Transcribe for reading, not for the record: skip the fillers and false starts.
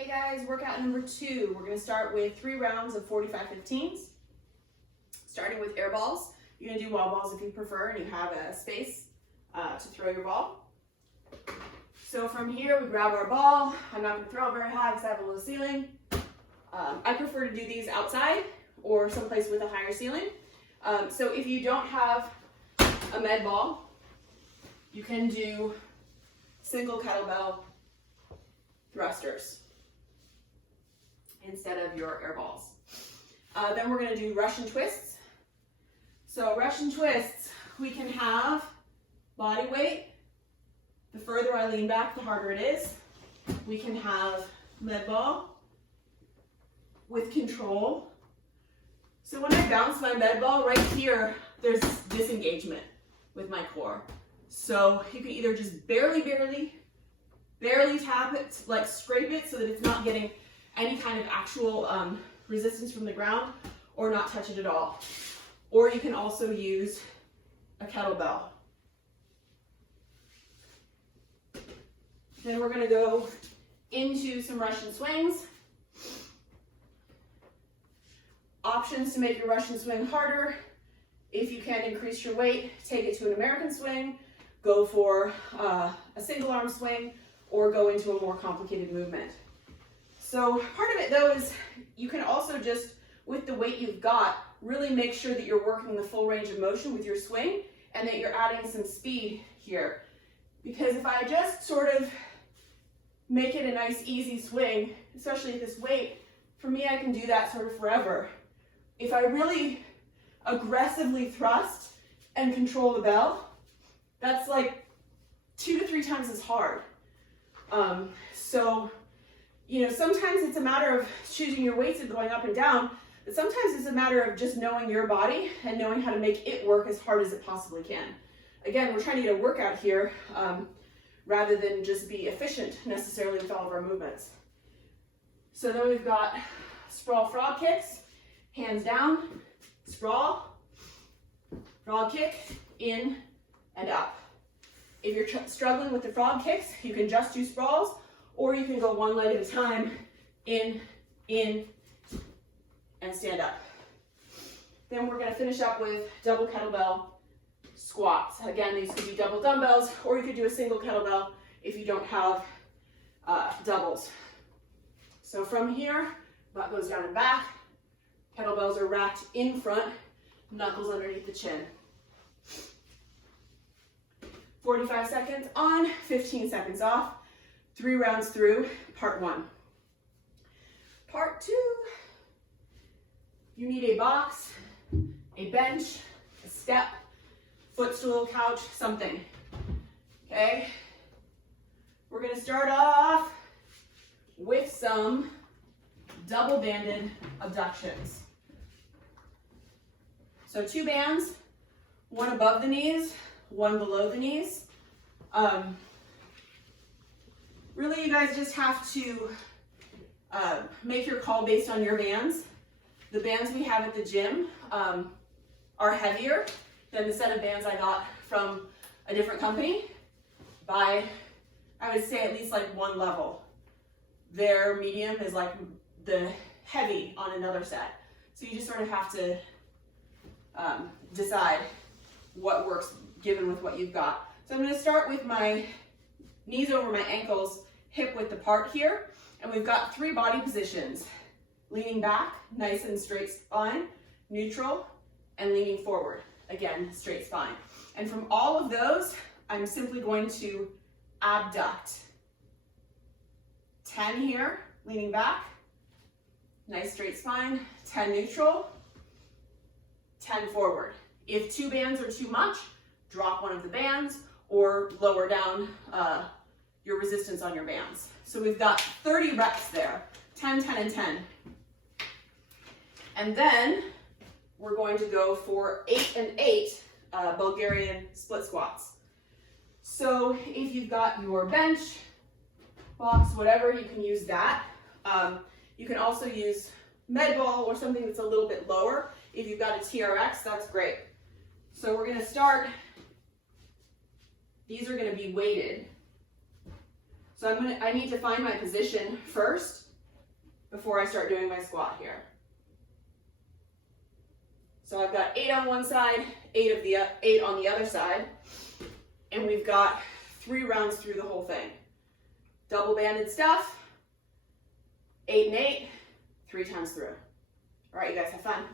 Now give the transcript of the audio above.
Hey guys, workout number 2. We're going to start with 3 rounds of 45-15s, starting with air balls. You're going to do wall balls if you prefer and you have a space to throw your ball. So from here, we grab our ball. I'm not going to throw it very high because I have a low ceiling. I prefer to do these outside or someplace with a higher ceiling. So if you don't have a med ball, you can do single kettlebell thrusters instead of your air balls. Then we're going to do Russian twists. So Russian twists, we can have body weight. The further I lean back, the harder it is. We can have med ball with control. So when I bounce my med ball, right here, there's disengagement with my core. So you can either just barely tap it, like scrape it so that it's not getting any kind of actual resistance from the ground, or not touch it at all. Or you can also use a kettlebell. Then we're going to go into some Russian swings. Options to make your Russian swing harder. If you can't increase your weight, take it to an American swing, go for a single arm swing, or go into a more complicated movement. So part of it though is you can also just, with the weight you've got, really make sure that you're working the full range of motion with your swing and that you're adding some speed here. Because if I just sort of make it a nice easy swing, especially at this weight, for me I can do that sort of forever. If I really aggressively thrust and control the bell, that's like 2 to 3 times as hard. So, you know, sometimes it's a matter of choosing your weights and going up and down, but sometimes it's a matter of just knowing your body and knowing how to make it work as hard as it possibly can. Again, we're trying to get a workout here rather than just be efficient necessarily with all of our movements. So then we've got sprawl frog kicks, hands down, sprawl, frog kick, in and up. If you're struggling with the frog kicks, you can just do sprawls, or you can go one leg at a time, in, and stand up. Then we're going to finish up with double kettlebell squats. Again, these could be double dumbbells, or you could do a single kettlebell if you don't have doubles. So from here, butt goes down and back. Kettlebells are racked in front, knuckles underneath the chin. 45 seconds on, 15 seconds off. 3 rounds through, part 1. Part 2, you need a box, a bench, a step, footstool, couch, something. Okay? We're going to start off with some double banded abductions. So 2 bands, one above the knees, one below the knees. Really, you guys just have to make your call based on your bands. The bands we have at the gym are heavier than the set of bands I got from a different company by, I would say, at least like 1 level. Their medium is like the heavy on another set. So you just sort of have to decide what works given with what you've got. So I'm going to start with my knees over my ankles, hip width apart here, and we've got 3 body positions. Leaning back, nice and straight spine, neutral, and leaning forward. Again, straight spine. And from all of those, I'm simply going to abduct. 10 here, leaning back, nice straight spine, 10 neutral, 10 forward. If 2 bands are too much, drop one of the bands or lower down your resistance on your bands. So we've got 30 reps there, 10, 10, and 10. And then we're going to go for 8 and 8 Bulgarian split squats. So if you've got your bench, box, whatever, you can use that. You can also use med ball or something that's a little bit lower. If you've got a TRX, that's great. So we're going to start. These are going to be weighted. So I need to find my position first. before I start doing my squat here. So I've got 8 on one side, 8 on the other side, and we've got 3 rounds through the whole thing. Double banded stuff, 8 and 8, 3 times through. All right, you guys have fun.